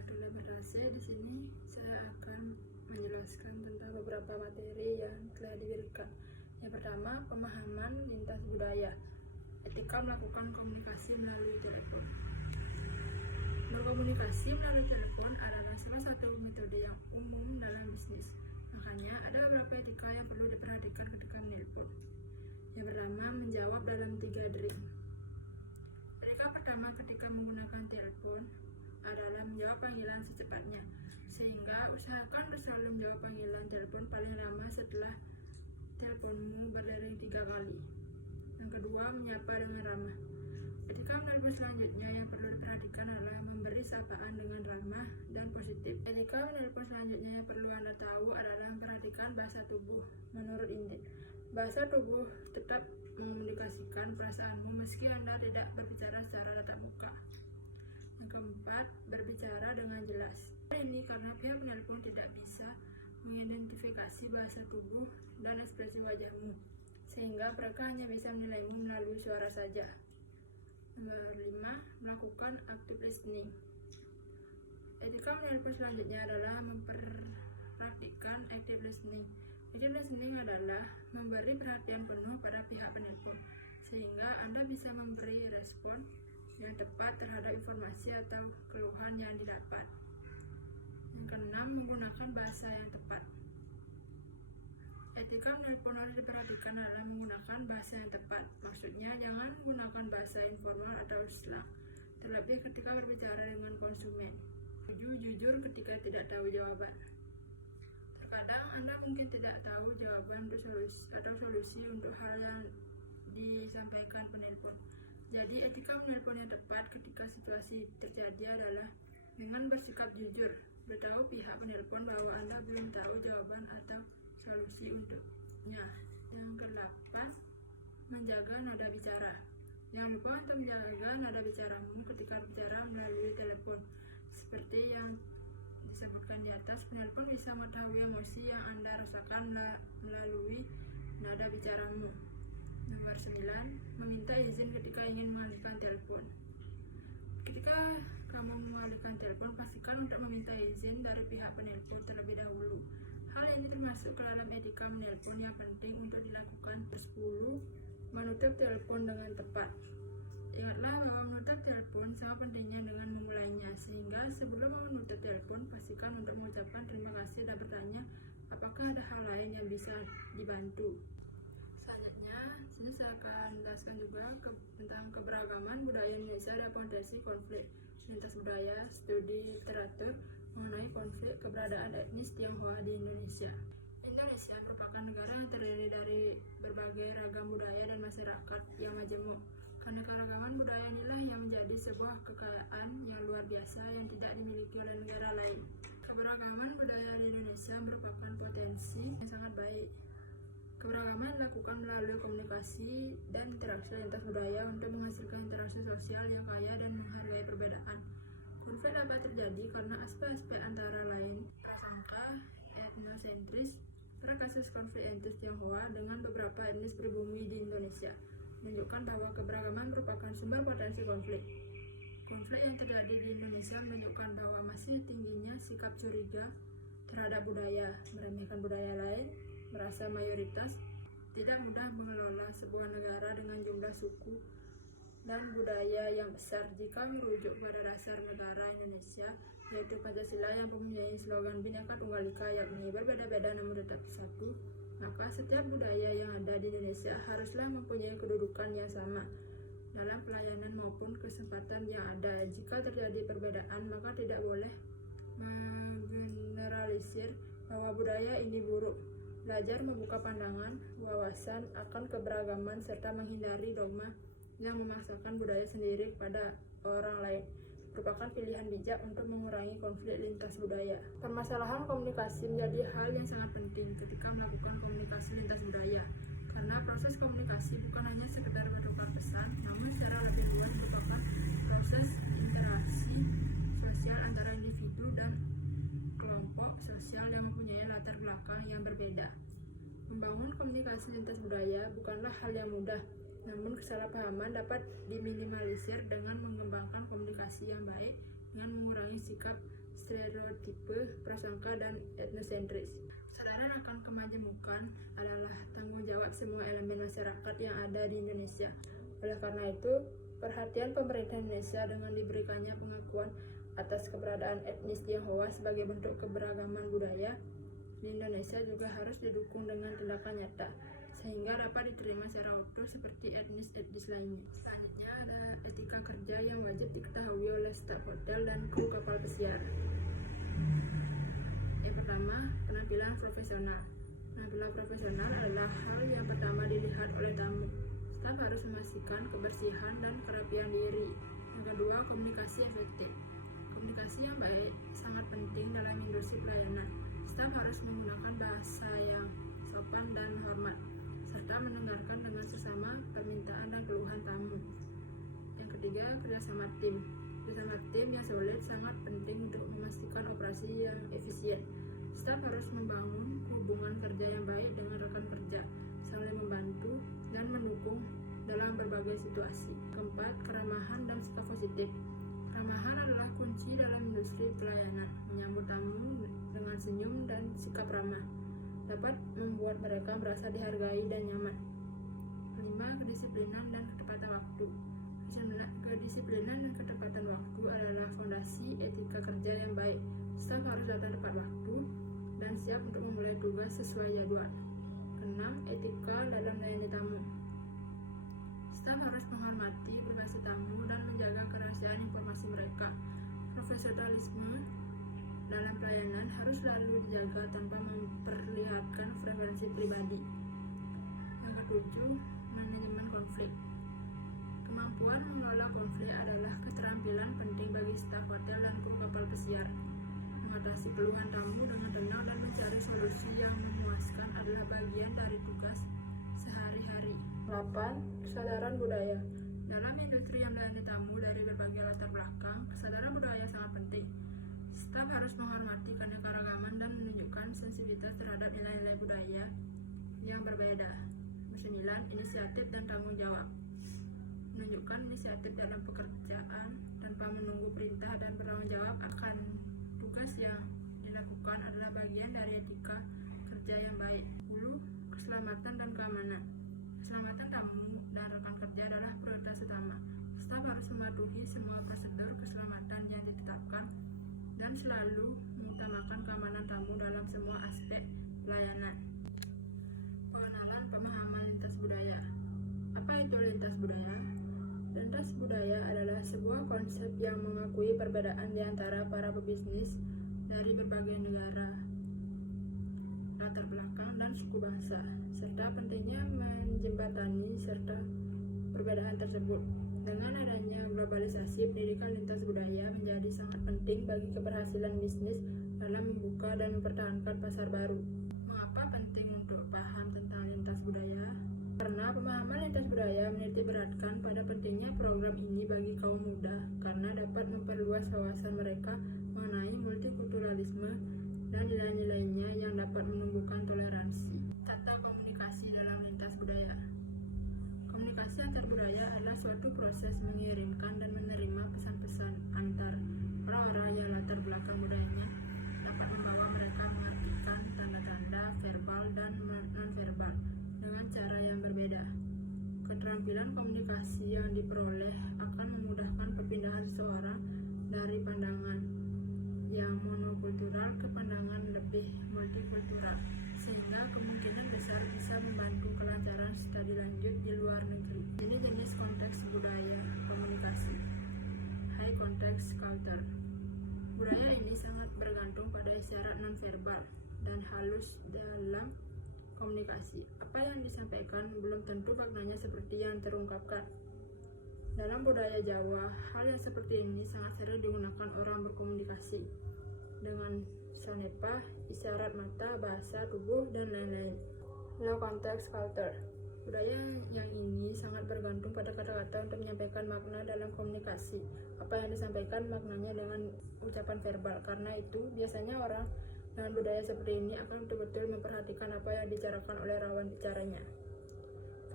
Di sini saya akan menjelaskan tentang beberapa materi yang telah diberikan. Yang pertama, pemahaman lintas budaya. Etika melakukan komunikasi melalui telepon. Berkomunikasi melalui telepon adalah salah satu metode yang umum dalam bisnis. Makanya ada beberapa etika yang perlu diperhatikan ketika menelpon. Yang pertama, menjawab dalam 3 detik. Etika pertama ketika menggunakan telepon adalah menjawab panggilan secepatnya, sehingga usahakan selalu menjawab panggilan telepon paling lama setelah teleponmu berdering 3 kali. Yang kedua, menyapa dengan ramah. Etika menelpon selanjutnya yang perlu diperhatikan adalah memberi sapaan dengan ramah dan positif. Etika menelpon selanjutnya yang perlu Anda tahu adalah memperhatikan bahasa tubuh. Menurut Indek, bahasa tubuh tetap mengomunikasikan perasaanmu meski Anda tidak berbicara secara tatap muka. Yang keempat, berbicara dengan jelas. Ini karena pihak penelpon tidak bisa mengidentifikasi bahasa tubuh dan ekspresi wajahmu, sehingga mereka hanya bisa menilaimu melalui suara saja. Nomor 5, melakukan active listening. Etika menelpon selanjutnya adalah mempraktikkan active listening. Active listening adalah memberi perhatian penuh pada pihak penelpon, sehingga Anda bisa memberi respon yang tepat terhadap informasi atau keluhan yang didapat. Yang keenam, menggunakan bahasa yang tepat. Etika menelpon harus diperhatikan adalah menggunakan bahasa yang tepat. Maksudnya, jangan menggunakan bahasa informal atau slang, terlebih ketika berbicara dengan konsumen. Jujur ketika tidak tahu jawaban. Terkadang Anda mungkin tidak tahu jawaban untuk solusi untuk hal yang disampaikan penelpon. Jadi, etika menelpon yang tepat ketika situasi terjadi adalah dengan bersikap jujur, beritahu pihak penelpon bahwa Anda belum tahu jawaban atau solusi untuknya. Yang ke-8, menjaga nada bicara. Jangan lupa untuk menjaga nada bicaramu ketika berbicara melalui telepon. Seperti yang disebutkan di atas, penelpon bisa mengetahui emosi yang Anda rasakan melalui nada bicaramu. Nomor 9, meminta izin ketika ingin mengalihkan telepon. Ketika kamu mengalihkan telepon, pastikan untuk meminta izin dari pihak penelpon terlebih dahulu. Hal ini termasuk ke dalam etika menelpon yang penting untuk dilakukan. 10, menutup telepon dengan tepat. Ingatlah bahwa menutup telepon sama pentingnya dengan memulainya, sehingga sebelum menutup telepon, pastikan untuk mengucapkan terima kasih dan bertanya apakah ada hal lain yang bisa dibantu. Selanjutnya, sini saya akan jelaskan juga tentang keberagaman budaya Indonesia dan potensi konflik lintas budaya, studi literatur mengenai konflik keberadaan etnis Tionghoa di Indonesia. Indonesia merupakan negara yang terdiri dari berbagai ragam budaya dan masyarakat yang majemuk. Karena keragaman budaya inilah yang menjadi sebuah kekayaan yang luar biasa yang tidak dimiliki oleh negara lain. Keberagaman budaya di Indonesia merupakan potensi yang sangat baik. Keberagaman dilakukan melalui komunikasi dan interaksi lintas budaya untuk menghasilkan interaksi sosial yang kaya dan menghargai perbedaan. Konflik dapat terjadi karena aspek-aspek antara lain prasangka, etnosentris. Pada kasus konflik etnis Tionghoa dengan beberapa etnis pribumi di Indonesia, menunjukkan bahwa keberagaman merupakan sumber potensi konflik. Konflik yang terjadi di Indonesia menunjukkan bahwa masih tingginya sikap curiga terhadap budaya, meremehkan budaya lain, merasa mayoritas, tidak mudah mengelola sebuah negara dengan jumlah suku dan budaya yang besar. Jika merujuk pada dasar negara Indonesia, yaitu Pancasila yang mempunyai slogan Bhinneka Tunggal Ika, yakni berbeda-beda namun tetap satu, maka setiap budaya yang ada di Indonesia haruslah mempunyai kedudukan yang sama dalam pelayanan maupun kesempatan yang ada. Jika terjadi perbedaan, maka tidak boleh menggeneralisir bahwa budaya ini buruk. Belajar membuka pandangan, wawasan akan keberagaman serta menghindari dogma yang memaksakan budaya sendiri kepada orang lain merupakan pilihan bijak untuk mengurangi konflik lintas budaya. Permasalahan komunikasi menjadi hal yang sangat penting ketika melakukan komunikasi lintas budaya, karena proses komunikasi bukan hanya sekedar bertukar pesan, namun secara lebih luas merupakan proses interaksi sosial antara individu dan kelompok sosial yang mempunyai latar belakang yang berbeda. Membangun komunikasi lintas budaya bukanlah hal yang mudah, namun kesalahpahaman dapat diminimalisir dengan mengembangkan komunikasi yang baik dengan mengurangi sikap stereotipe, prasangka, dan etnosentris. Kesadaran akan kemajemukan adalah tanggung jawab semua elemen masyarakat yang ada di Indonesia. Oleh karena itu, perhatian pemerintah Indonesia dengan diberikannya pengakuan atas keberadaan etnis Tionghoa sebagai bentuk keberagaman budaya di Indonesia juga harus didukung dengan tindakan nyata, sehingga dapat diterima secara utuh seperti etnis-etnis lainnya. Selanjutnya ada etika kerja yang wajib diketahui oleh staf hotel dan kru kapal pesiar. Yang pertama, penampilan profesional. Penampilan profesional adalah hal yang pertama dilihat oleh tamu. Staf harus memastikan kebersihan dan kerapian diri. Yang kedua, komunikasi efektif. Komunikasi yang baik sangat penting dalam industri pelayanan. Staf harus menggunakan bahasa yang sopan dan hormat, serta mendengarkan dengan sesama permintaan dan keluhan tamu. Yang ketiga, kerjasama tim. Kerjasama tim yang solid sangat penting untuk memastikan operasi yang efisien. Staf harus membangun hubungan kerja yang baik dengan rekan kerja, saling membantu dan mendukung dalam berbagai situasi. Keempat, keramahan dan sikap positif. Keramahan adalah kunci dalam industri pelayanan. Menyambut tamu dengan senyum dan sikap ramah dapat membuat mereka merasa dihargai dan nyaman. Kelima, kedisiplinan dan ketepatan waktu. Kedisiplinan dan ketepatan waktu adalah fondasi etika kerja yang baik. Staf harus datang tepat waktu dan siap untuk memulai tugas sesuai jadwal. Keenam, etika dalam melayani tamu. Staf harus menghormati privasi tamu dan menjaga kerahasiaan informasi mereka. Profesionalisme dalam pelayanan harus selalu dijaga tanpa memperlihatkan preferensi pribadi. Yang ketujuh, manajemen konflik. Kemampuan mengelola konflik adalah keterampilan penting bagi staf hotel dan kru kapal pesiar. Mengatasi keluhan tamu dengan tenang dan mencari solusi yang memuaskan adalah bagian dari tugas sehari-hari. 8. Kesadaran budaya. Dalam industri yang melayani tamu dari berbagai latar belakang, kesadaran budaya sangat penting. Staf harus menghormati keanekaragaman dan menunjukkan sensitivitas terhadap nilai-nilai budaya yang berbeda. 9. Inisiatif dan tanggung jawab. Menunjukkan inisiatif dalam pekerjaan tanpa menunggu perintah dan bertanggung jawab akan tugas yang dilakukan adalah bagian dari etika kerja yang baik. 10. Keselamatan dan keamanan. Keselamatan tamu dan rekan kerja adalah prioritas utama. Staf harus mematuhi semua prosedur keselamatan yang ditetapkan dan selalu mengutamakan keamanan tamu dalam semua aspek pelayanan. Pengenalan pemahaman lintas budaya. Apa itu lintas budaya? Lintas budaya adalah sebuah konsep yang mengakui perbedaan di antara para pebisnis dari berbagai negara, latar belakang, dan suku bangsa, serta pentingnya menjembatani serta perbedaan tersebut. Dengan adanya globalisasi, pendidikan lintas budaya menjadi sangat penting bagi keberhasilan bisnis dalam membuka dan mempertahankan pasar baru. Mengapa penting untuk paham tentang lintas budaya? Karena pemahaman lintas budaya menitik beratkan pada pentingnya program ini bagi kaum muda, karena dapat memperluas wawasan mereka mengenai multikulturalisme dan nilai-nilainya yang dapat menumbuhkan toleransi. Tata komunikasi dalam lintas budaya. Komunikasi antar budaya adalah suatu proses mengirimkan dan menerima pesan-pesan antar orang-orang yang latar belakang budayanya dapat membawa mereka mengartikan tanda-tanda verbal dan non-verbal dengan cara yang berbeda. Keterampilan komunikasi yang diperoleh akan memudahkan perpindahan seseorang dari pandangan yang monokultural ke pandangan lebih multikultural, sehingga kemungkinan besar bisa membantu kelancaran studi lanjut di luar negeri. Ini jenis konteks budaya komunikasi. High context culture. Budaya ini sangat bergantung pada isyarat nonverbal dan halus dalam komunikasi. Apa yang disampaikan belum tentu maknanya seperti yang terungkapkan. Dalam budaya Jawa, hal yang seperti ini sangat sering digunakan orang berkomunikasi dengan sanepa, isyarat mata, bahasa tubuh, dan lain-lain. Low context culture. Budaya yang ini sangat bergantung pada kata-kata untuk menyampaikan makna dalam komunikasi. Apa yang disampaikan maknanya dengan ucapan verbal. Karena itu, biasanya orang dengan budaya seperti ini akan betul-betul memperhatikan apa yang dibicarakan oleh lawan bicaranya.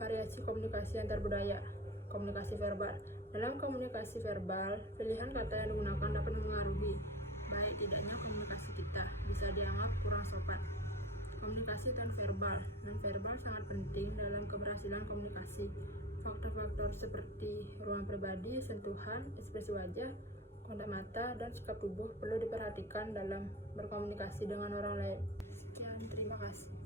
Variasi komunikasi antar budaya. Komunikasi verbal. Dalam komunikasi verbal, pilihan kata yang digunakan dapat mempengaruhi baik tidaknya kurang sopan. Komunikasi nonverbal. Nonverbal sangat penting dalam keberhasilan komunikasi. Faktor-faktor seperti ruang pribadi, sentuhan, ekspresi wajah, kontak mata, dan sikap tubuh perlu diperhatikan dalam berkomunikasi dengan orang lain. Sekian, terima kasih.